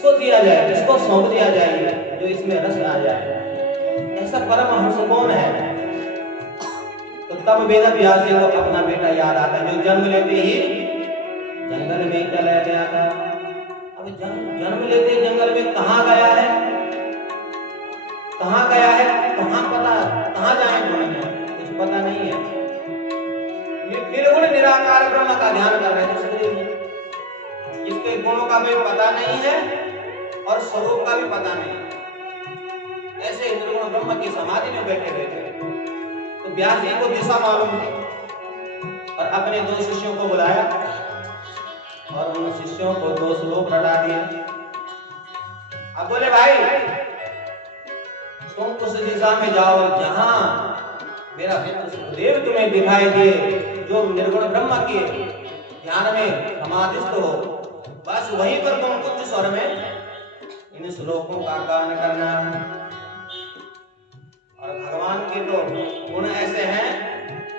किसको दिया जाए, किसको सौंप दिया जाए जो इसमें रस आ जाए, ऐसा परमहंस कौन है। तो तब वेद व्यास जी को अपना बेटा याद आता जो जन्म लेते ही जंगल में चला गया था। अब जन्म लेते ही जंगल में कहाँ गया है, कहाँ गया है, कहाँ जाए ढूंढने, कुछ पता नहीं है। निर्गुण निराकार ब्रह्म का ध्यान कर रहे थे सुखदेव जी, जिसके गुणों का भी पता नहीं है और स्वरूप का भी पता नहीं है। ऐसे निर्गुण ब्रह्म की समाधि में बैठे हुए थे। तो व्यास जी को दिशा मालूम थी और अपने दो शिष्यों को बुलाया और उन शिष्यों को 2 श्लोक रटा दिए। अब बोले भाई तुम उस दिशा में जाओ जहां मेरा मित्र सुखदेव तुम्हें दिखाई दिए, जो निर्गुण ब्रह्म के ध्यान में समाधिस्थ हो, बस वहीं पर तुम उच्च स्वर में इन श्लोकों का गान करना। और भगवान के तो गुण ऐसे हैं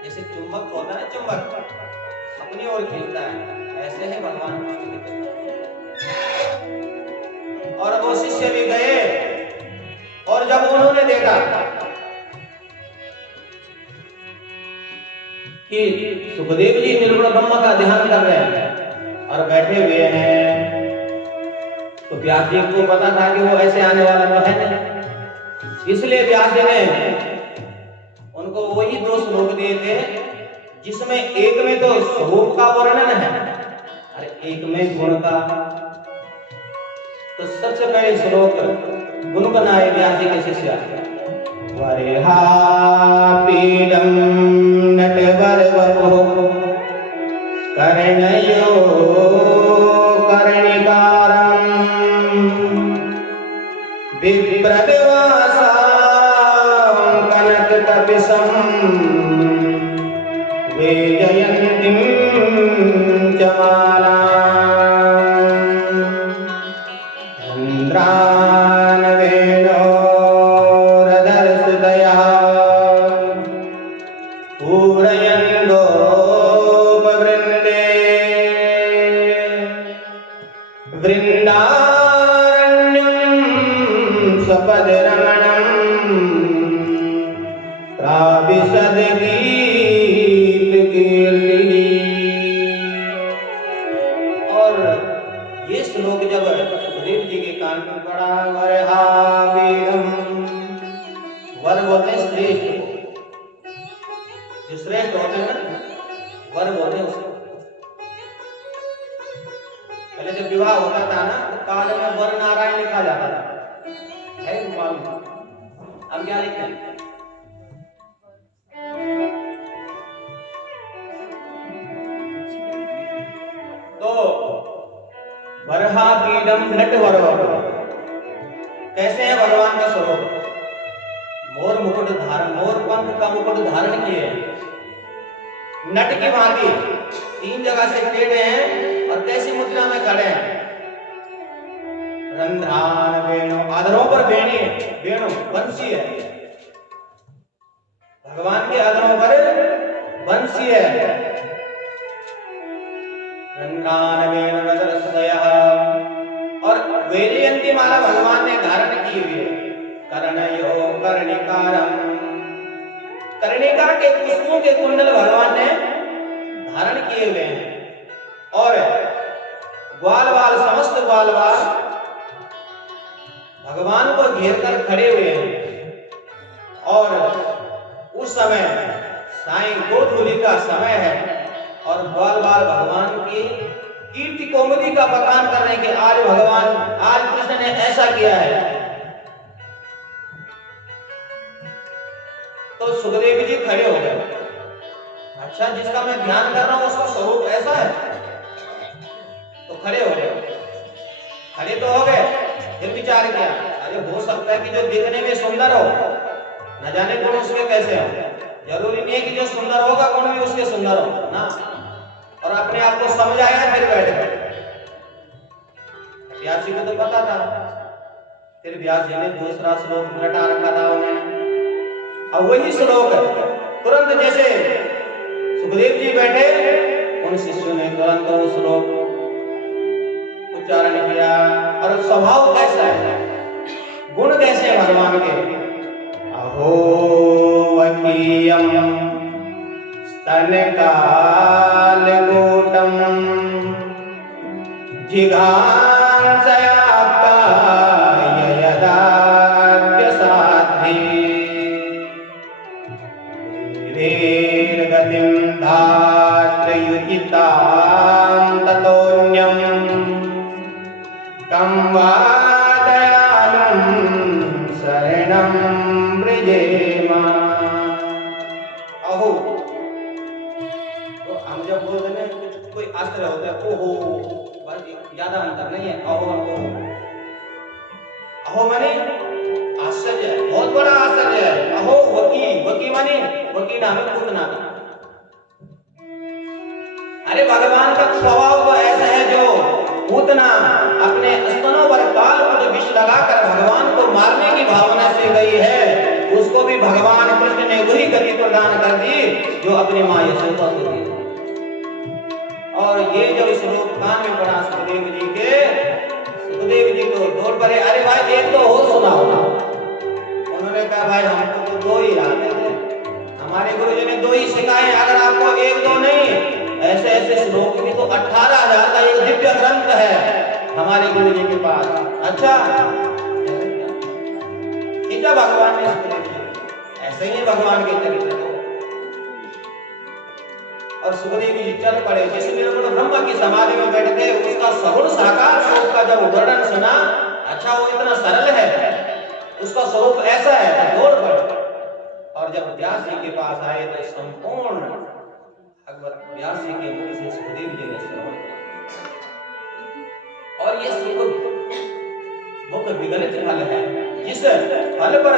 जैसे चुंबक होता है, चुंबक अपनी ओर खींचता है, ऐसे है भगवान। और वो शिष्य भी गए और जब उन्होंने देखा कि सुखदेव जी निर्गुण ब्रह्म का ध्यान कर रहे हैं और बैठे हुए हैं, तो व्यास जी को पता था कि वो ऐसे आने वाला तो है नहीं, इसलिए व्यास जी ने उनको वही 2 श्लोक दिए थे जिसमें एक में तो स्वरूप का वर्णन है और एक में गुण का। तो सबसे पहले श्लोक गुणगुनाए व्यास जी के शिष्य। वरेहा पीडम नटवर वपु कर्णयो कर्णिकारं विप्रदवासां कनककपिशं वेजयन्तीं च मालां चन्द्रान् वेणोरधरसुतया पूरयन् गोपवृन्दे वृन्दारण्यं सपदरमणं प्राविशद गीतकीर्तिः। और ये श्लोक जब सुखदेव जी के कान में पड़ा, वरहा वीरम, वर बोलते हैं श्रेष्ठ को, जो श्रेष्ठ होते हैं ना वर बोलते हैं उसको। पहले जब विवाह होता था ना तो कार्ड में वर नारायण लिखा जाता था, है मालूम? अब क्या लिखते हैं? तो वरहा पीडम नट वरव, कैसे है भगवान का स्वरूप? मोर मुकुट धारण, मोर पंख का मुकुट धारण किए, नट की भांति 3 जगह से टेढ़े हैं और कैसी मुद्रा में खड़े हैं। रंध्रान वेणु, अधरों पर वेणी है, वेणु बंसी है, भगवान के अधरों पर बंसी है। रंध्रान वेणु रजरसदयः, और वैजयंती माला भगवान ने धारण की हुई है। कर्णयो कर्णिकारं, कर्णिका के पुष्पों के कुंडल भगवान ने धारण किए हुए हैं। और ग्वाल बाल, समस्त ग्वाल बाल भगवान को घेर कर खड़े हुए हैं। और उस समय साईं गोधूली का समय है और ग्वाल बाल भगवान की कीर्ति कौमुदी का बखान कर रहे हैं कि आज भगवान, आज कृष्ण ने ऐसा किया है। तो सुखदेव जी खड़े हो गए, अच्छा जिसका मैं ध्यान कर रहा हूं उसका स्वरूप ऐसा है। तो खड़े हो गए, खड़े तो हो गए, फिर विचार किया, अरे हो सकता है कि जो दिखने में सुंदर हो, न जाने गुण उसके कैसे हो। जरूरी नहीं है कि जो सुंदर होगा गुण भी उसके सुंदर हो ना। और अपने आप को समझ आया, फिर बैठ गए। व्यास जी को तो पता था, फिर व्यास जी ने दूसरा श्लोक रटा रखा था उन्हें। अब वही श्लोक तुरंत जैसे सुखदेव जी बैठे, उन शिष्यों ने तुरंत वो श्लोक उच्चारण किया। और स्वभाव कैसा है, गुण कैसे हैं भगवान के। अहो वकीयम स्तनकालकूटम जिघांसयाप्ताय यदाप्यसाध्ये देवैर्गतिं धात्रयुहितां ततोऽन्यं कं वा दयालं शरणं व्रजेम। अहो, तो हम जब बोलते हैं कोई आश्चर्य होता है, ओहो, बस ज्यादा अंतर नहीं है। अहो अहो अहो माने आश्चर्य, बहुत बड़ा आश्चर्य है। अहो वकी, वकी माने वकी नाम है पूतना। अरे भगवान का स्वभाव तो ऐसा है जो पूतना अपने स्तनों पर कालकूट विष लगाकर भगवान को मारने की भावना से गई है, उसको भी भगवान कृष्ण ने वही गति प्रदान कर दी जो अपनी मां यशोदा को दी। और ये जब श्लोक कान में पड़ा सुखदेव जी के, सुखदेव जी तो दौड़ पड़े, अरे भाई एक तो हो सुनाओ। उन्होंने कहा भाई हमको तो दो ही आते हैं, हमारे गुरुजी ने दो ही सिखाए, अगर आपको एक दो नहीं ऐसे ऐसे श्लोक भी तो 18,000 का एक दिव्य ग्रंथ है हमारे गुरुजी के पास। अच्छा, क्या भगवान ने ऐसे ही भगवान के चरित्र। और सुखदेव जी चल पड़े, जिस निर्गुण ब्रह्म की समाधि में बैठे थे उसका सगुण साकार स्वरूप का जब वर्णन सुना, अच्छा वो इतना सरल है, उसका स्वरूप ऐसा है, तो दौड़ पड़े। और जब व्यास जी के पास आए तो संपूर्ण भगवत व्यास जी के मुख से सुखदेव जी ने श्रवण किया। और ये सुख मुख विगलित फल है, जिस फल पर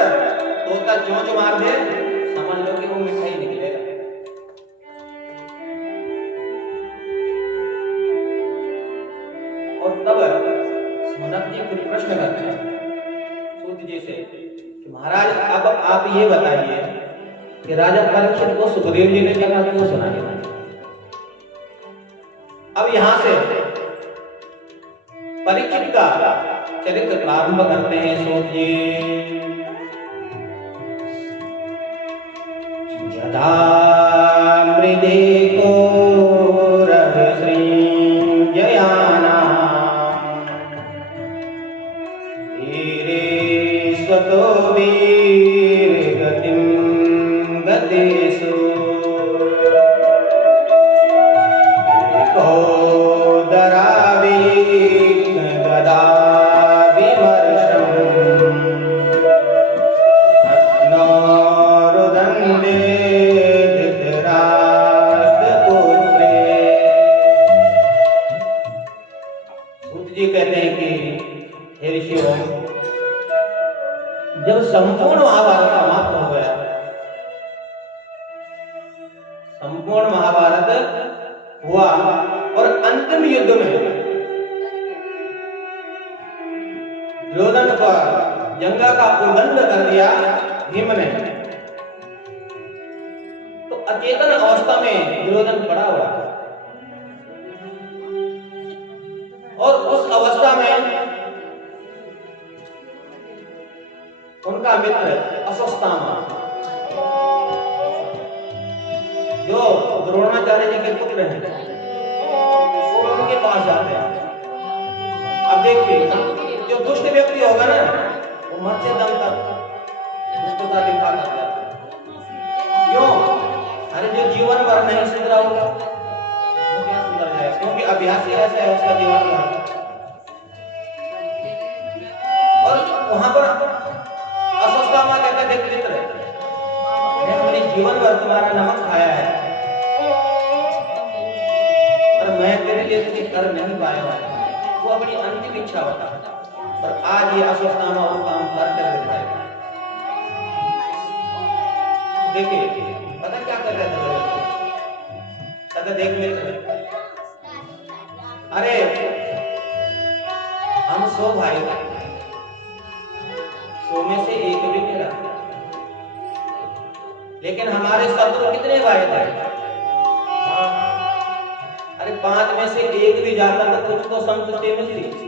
तोता चोंच मार दे समझ लो कि वो मीठा ही निकलेगा। और तब सौनक जी फिर प्रश्न करते हैं सूत जी से कि महाराज अब आप ये बताइए कि राजा परीक्षित को सुखदेव जी ने कथा क्यों सुनाई। अब यहां से परीक्षित का चरित्र प्रारंभ करते हैं सूत जी। यदा मृदे को रविश्रीजयाना धीरे स्वतो वीरगतिं गतेषु जब संपूर्ण महाभारत समाप्त हो गया, संपूर्ण महाभारत हुआ और अंतिम युद्ध में दुर्योधन पर जंगा का उल्लंघन कर दिया भीम ने, तो अचेतन अवस्था में दुर्योधन पड़ा हुआ और उस अवस्था में उनका मित्र अश्वत्थामा जो द्रोणाचार्य जी के पुत्र हैं वो उनके पास जाते हैं। अब देखिए जो दुष्ट व्यक्ति होगा ना वो मरते दम तक दुष्टता दिखा कर जाता है। क्यों? अरे जो जीवन भर नहीं सुधरा होगा वो क्या सुधर जाएगा, क्योंकि अभ्यास ही ऐसा है उसका जीवन भर। और वहां पर अश्वत्थामा कहते देख मित्र, मैं अपने जीवन भर तुम्हारा नमक खाया है और मैं तेरे लिए कुछ कर नहीं पाया। वो अपनी अंतिम इच्छा बता और आज ये अश्वत्थामा वो काम कर दिखाएगा। देखिए पता क्या कहते थे, कहते देख मित्र, अरे हम 100 भाई, 100 में से एक भी तेरा, लेकिन हमारे शत्रु कितने भाई थे? अरे 5 में से एक भी जाता तो कुछ तो संतुष्टि मिलती।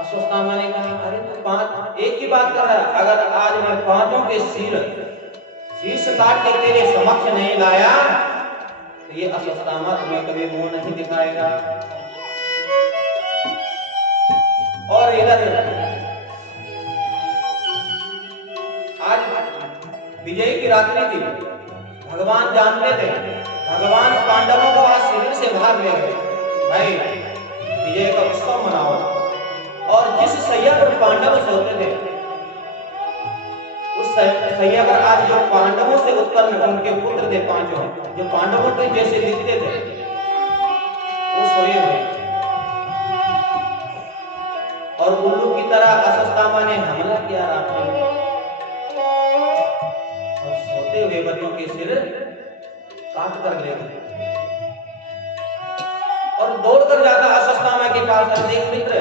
अश्वत्थामा ने कहा अरे तो 5 एक ही बात कर रहा है, अगर आज मैं 5 के शीश काट के तेरे समक्ष नहीं लाया तो ये अश्वत्थामा तुम्हें कभी मुंह नहीं दिखाएगा। और इधर आज विजय की रात्रि थी, भगवान जानते थे भगवान पांडवों को आज शिविर से बाहर ले गए, भाई विजय का उत्सव मनाओ। और जिस सैया पर पांडव सोते थे उस सैया पर आज जो पांडवों से उत्पन्न उनके पुत्र थे 5 जो पांडवों के जैसे दिखते थे वो सोए हुए, और उल्लू की तरह अश्वत्थामा ने हमला किया रात में और सोते हुए बच्चों के सिर काट कर ले गए। और दौड़ कर जाता अश्वत्थामा के पास, देख मित्र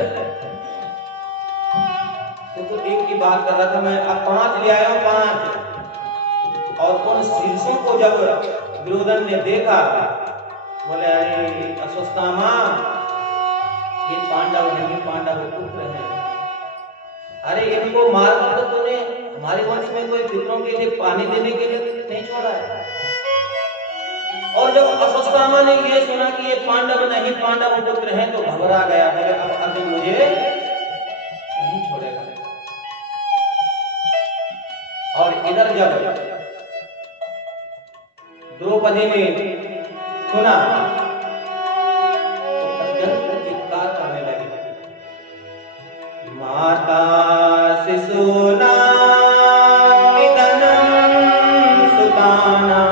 तो एक की बात कर रहा था मैं, अब 5 ले आया हूं 5। और उन शीर्षों को जब दुर्योधन ने देखा बोले अरे अश्वत्थामा ये पांडव नहीं पांडव पुत्र हैं, अरे इनको मारकर तो तूने हमारे वंश में कोई पितरों के लिए पानी देने के लिए नहीं छोड़ा है। और जब अश्वत्थामा ने ये सुना कि ये पांडव नहीं पांडव पुत्र हैं तो घबरा गया, बोले अब अर्जुन मुझे नहीं छोड़ेगा। और इधर जब द्रौपदी ने सुना तो अत्यंत चित्कार करने लगी, माता शिशूनां निधनं सुतानां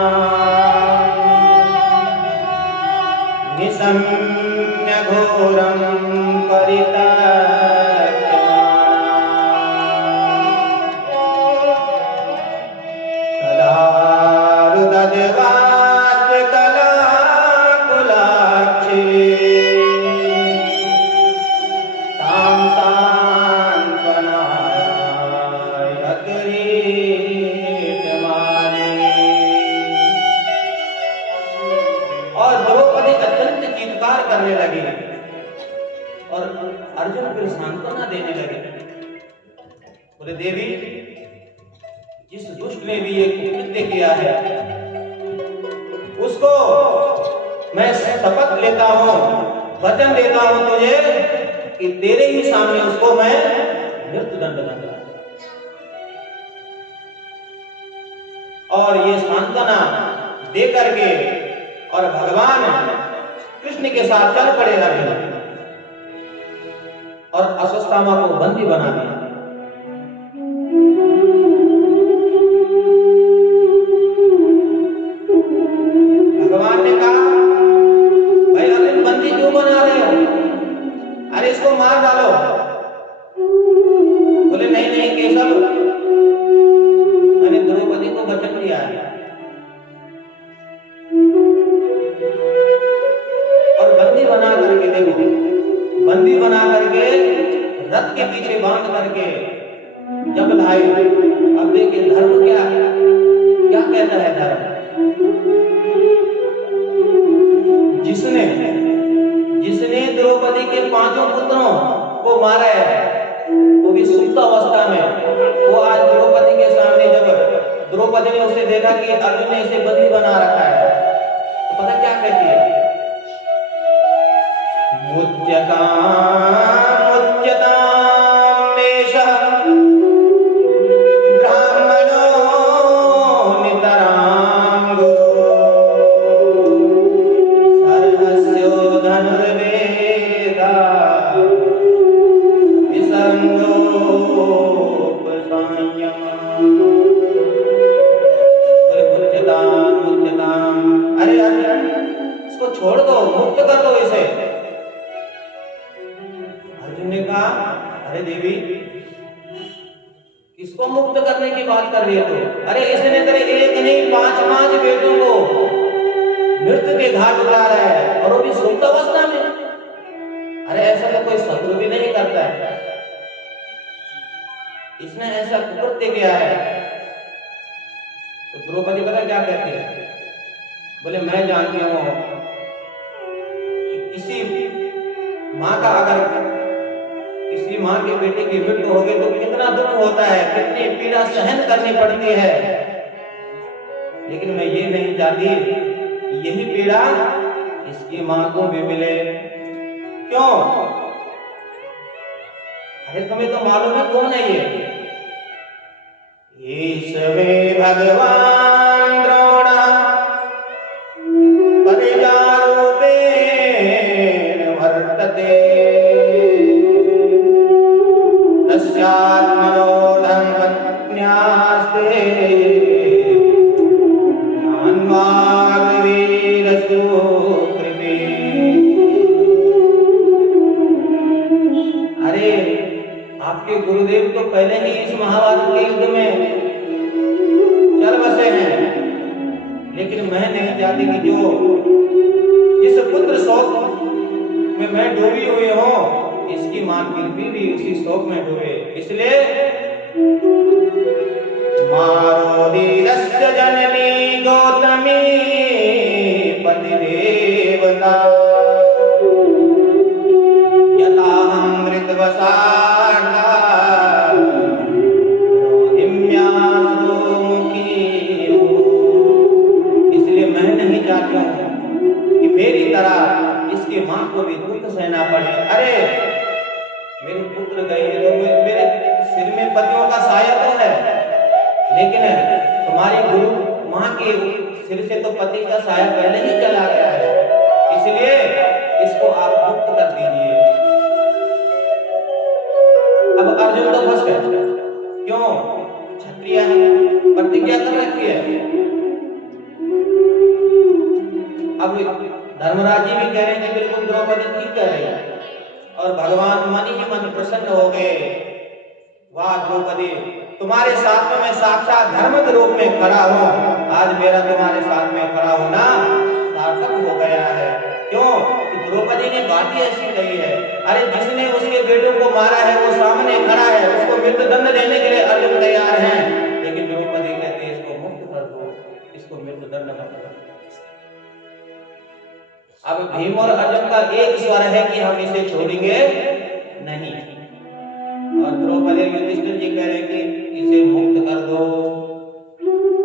निशम्य घोरं परित्यक्तमाना करने लगे और अर्जुन फिर सांत्वना देने लगे, बोले देवी जिस दुष्ट ने भी ये कृत्य किया है उसको मैं शपथ लेता हूं, वचन देता हूं तुझे कि तेरे ही सामने उसको मैं मृत्युदंड दूंगा। और ये सांत्वना दे करके और भगवान कृष्ण के साथ चल पड़े अर्जुन और अश्वत्थामा को बंदी बना दिया। भगवान ने कहा भाई अर्जुन बंदी क्यों बना रहे हो, अरे इसको मार डालो। बोले नहीं नहीं केशव, मैंने द्रौपदी को वचन दिया है और बंदी बना करके, देखो बंदी बना करके रथ के पीछे बांध करके जब लाए, अब देखिए धर्म क्या क्या कहता है धर्म, जिसने जिसने द्रौपदी के 5 पुत्रों को मारा है वो भी सुप्त अवस्था में, वो आज द्रौपदी के सामने जब द्रौपदी ने उसे देखा कि अर्जुन ने इसे बंदी बना रखा है तो पता क्या कहती है, मुच्यतां नेशः ब्राह्मणो नितरां गुरो सर्वस्यो धनुर्वेदा मुच्यतां, अरे इसको छोड़ दो, मुक्त कर दो इसे। अर्जुन ने कहा अरे देवी किसको मुक्त करने की बात कर रही है तू, अरे इसने तेरे एक नहीं 5 बेटों को मृत्यु के घाट उतार रहा है और वो भी सुप्त अवस्था में, अरे ऐसा तो कोई शत्रु भी नहीं करता है, इसने ऐसा कृत्य किया है। तो द्रौपदी पता क्या कहती है? बोले मैं जानती हूँ कि किसी माँ का अगर किसी माँ के बेटे की मृत्यु हो गई तो कितना दुख होता है, कितनी पीड़ा सहन करनी पड़ती है, लेकिन मैं ये नहीं चाहती यही पीड़ा इसकी माँ को भी मिले। क्यों? अरे तुम्हें तो मालूम है कौन है ये? ईश्वे भगवान द्रोण परिजारूपेण वर्तते तस्यात्मनोधं पत्न्यास्ते ज्ञानवाग्वीरसूकृते। अरे आपके गुरुदेव तो पहले ही इस महाभारत के युद्ध में चल बसे हैं, लेकिन मैं नहीं चाहती कि जो जिस पुत्र शोक में मैं डूबी हुई हूँ इसकी मां कीर्ति भी उसी शोक में डूबे। इसलिए मारो धीरस्य जननी गौतमी पति देवता यथाहं मृतवसार्ता इसलिए मैं नहीं चाहती हूँ कि मेरी तरह इसकी मां को भी दुख सहना पड़े। अरे मेरे पुत्र गए तो मेरे सिर में पतियों का साया तो है, लेकिन तुम्हारी गुरु मां के सिर से तो पति का साया पहले ही चला गया है, इसलिए इसको आप मुक्त कर दीजिए। अब अर्जुन तो फंस गए। क्यों? क्षत्रिय है, प्रतिज्ञा कर रखी है। अब धर्मराज जी भी कह रहे हैं कि बिल्कुल द्रौपदी ठीक कह रही है, और भगवान मन ही मन प्रसन्न हो गए। वाह द्रौपदी, तुम्हारे साथ में मैं साक्षात धर्म के रूप में खड़ा हूँ, आज मेरा तुम्हारे साथ में खड़ा होना सार्थक हो गया है। क्यों? कि द्रौपदी ने बात ही ऐसी कही है। अरे जिसने उसके बेटों को मारा है वो सामने खड़ा है, उसको मृत्युदंड देने के लिए अर्जुन तैयार हैं, लेकिन द्रौपदी कहती है इसको मुक्त कर दो, इसको मृत्युदंड मत दो। अब भीम और अर्जुन का एक स्वर है कि हम इसे छोड़ेंगे नहीं, और द्रौपदी युधिष्ठिर जी कह रहे हैं कि इसे मुक्त कर दो।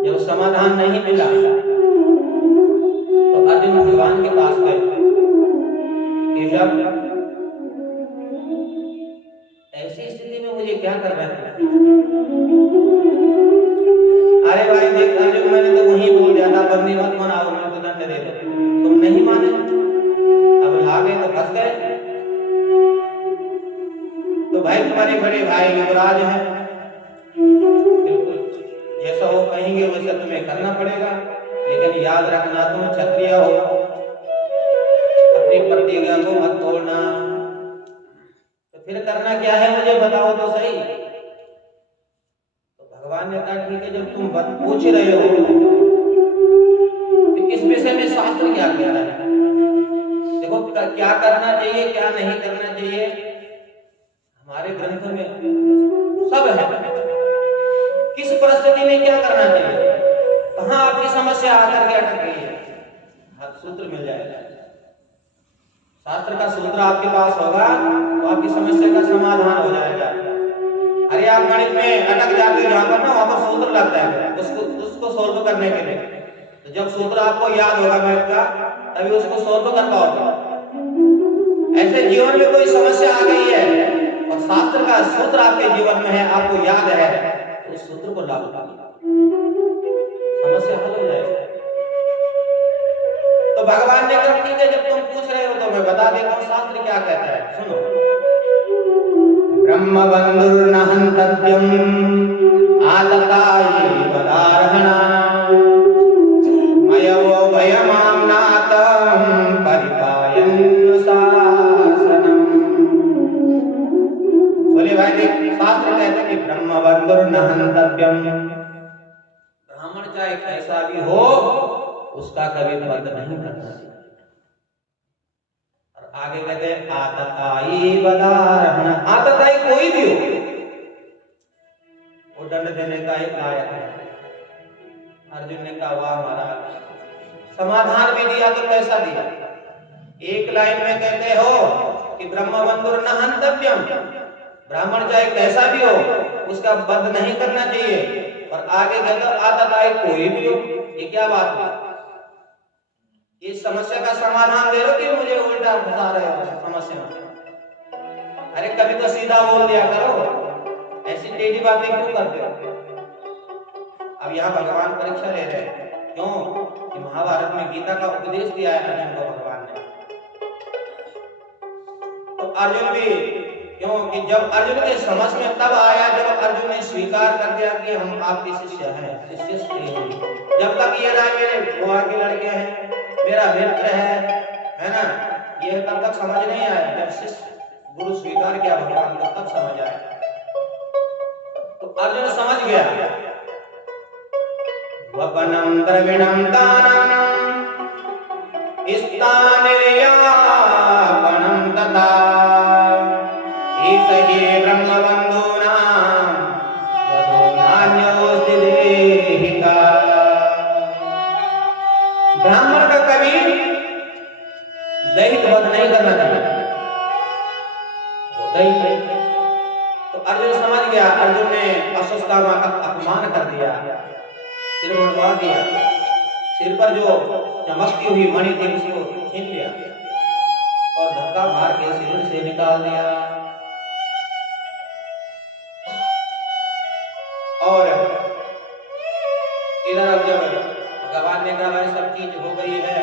जब समाधान नहीं मिला तो अर्जुन भगवान के पास गए कि जब ऐसी स्थिति में मुझे क्या करना है? अरे भाई देख अर्जुन, मैंने तो वहीं बोल दिया था बंदी मत बनाओ, मैं तो दंड दे दो, तुम नहीं माने, अब लागे तो फंस गए। तो भाई तुम्हारे बड़े भाई युवराज हैं, बिल्कुल जैसा वो कहेंगे वैसा तुम्हें करना पड़ेगा, लेकिन याद रखना तुम क्षत्रिय हो, अपनी प्रतिज्ञा को मत तोड़ना। तो फिर करना क्या है मुझे बताओ तो सही। तो भगवान ने कहा ठीक है, जब तुम पूछ रहे हो तो इस विषय में शास्त्र क्या कहता है? देखो क्या करना चाहिए क्या नहीं करना चाहिए हमारे ग्रंथ में सब है। किस परिस्थिति में क्या करना चाहिए, कहां आपकी समस्या आकर के अटक गई है, हर सूत्र मिल जाएगा। शास्त्र का सूत्र आपके पास होगा तो आपकी समस्या का समाधान हो जाएगा। अरे आप गणित में अटक जाते हो जहां पर ना, वहां पर सूत्र लगता है उसको सोल्व करने के लिए, तो जब सूत्र आपको याद होगा गणित का तभी उसको सोल्व कर पाओगे। ऐसे जीवन में कोई समस्या आ गई है और शास्त्र का सूत्र आपके जीवन में है, आपको याद है, तो उस सूत्र को लागू करिए, समस्या हल हो जाएगी। तो भगवान ने कहा ठीक है, जब तुम पूछ रहे हो तो मैं बता देता हूं शास्त्र क्या कहता है, सुनो। ब्रह्म बंधुर्न हन्तव्यम् आतताये वदार्हणा मयो भयमाम्नातं परिपायन्नुशासनम्। बोले भाई देख, शास्त्र कहते हैं कि ब्रह्म बंधुर्न हन्तव्यम्, ब्राह्मण चाहे कैसा भी हो उसका कभी वध नहीं करना चाहिए। और आगे कहते हैं आतताई वदार्हणा, आतताई कोई भी हो वो दंड देने का एक लायक है। अर्जुन ने कहा वाह महाराज, समाधान भी दिया तो कैसा दिया। एक लाइन में कहते हो कि ब्रह्म बंधुर न हंतव्यम, ब्राह्मण चाहे कैसा भी हो उसका वध नहीं करना चाहिए, और आगे कहते हो आतताई कोई भी हो। ये क्या बात है? इस समस्या का समाधान दे रहे हो कि मुझे उल्टा फंसा रहे हो समस्या में? अरे कभी तो सीधा बोल दिया करो, ऐसी टेढ़ी बातें क्यों करते हो? अब यहाँ भगवान परीक्षा ले रहे हैं, क्यों कि महाभारत में गीता का उपदेश दिया है अर्जुन को भगवान ने। तो अर्जुन भी, क्यों कि जब अर्जुन के समझ में तब आया जब अर्जुन ने स्वीकार कर दिया कि हम आपके शिष्य हैं, शिष्य स्त्री हैं। जब तक ये रहा मेरे बुआ के लड़के हैं, मेरा मित्र है ना, ये तब तक समझ नहीं आया। जब शिष्य गुरु स्वीकार किया भगवान को तब समझ आया। तो अर्जुन समझ गया, वपनम द्रविणम दानम स्थानिर्यापणम तथा ईसहि ब्रह्मबंधूनां वधो नान्योस्ति देहिका। ब्राह्मण का कभी दैहिक वध नहीं करना चाहिए, होता ही नहीं। तो अर्जुन समझ गया, अर्जुन ने अश्वत्थामा का अपमान कर दिया, सिर मुंडवा दिया, सिर पर जो चमकती हुई मणि थी उसको छीन लिया और धक्का मार के सिर से निकाल दिया। और इधर अब जब भगवान ने कहा सब चीज हो गई है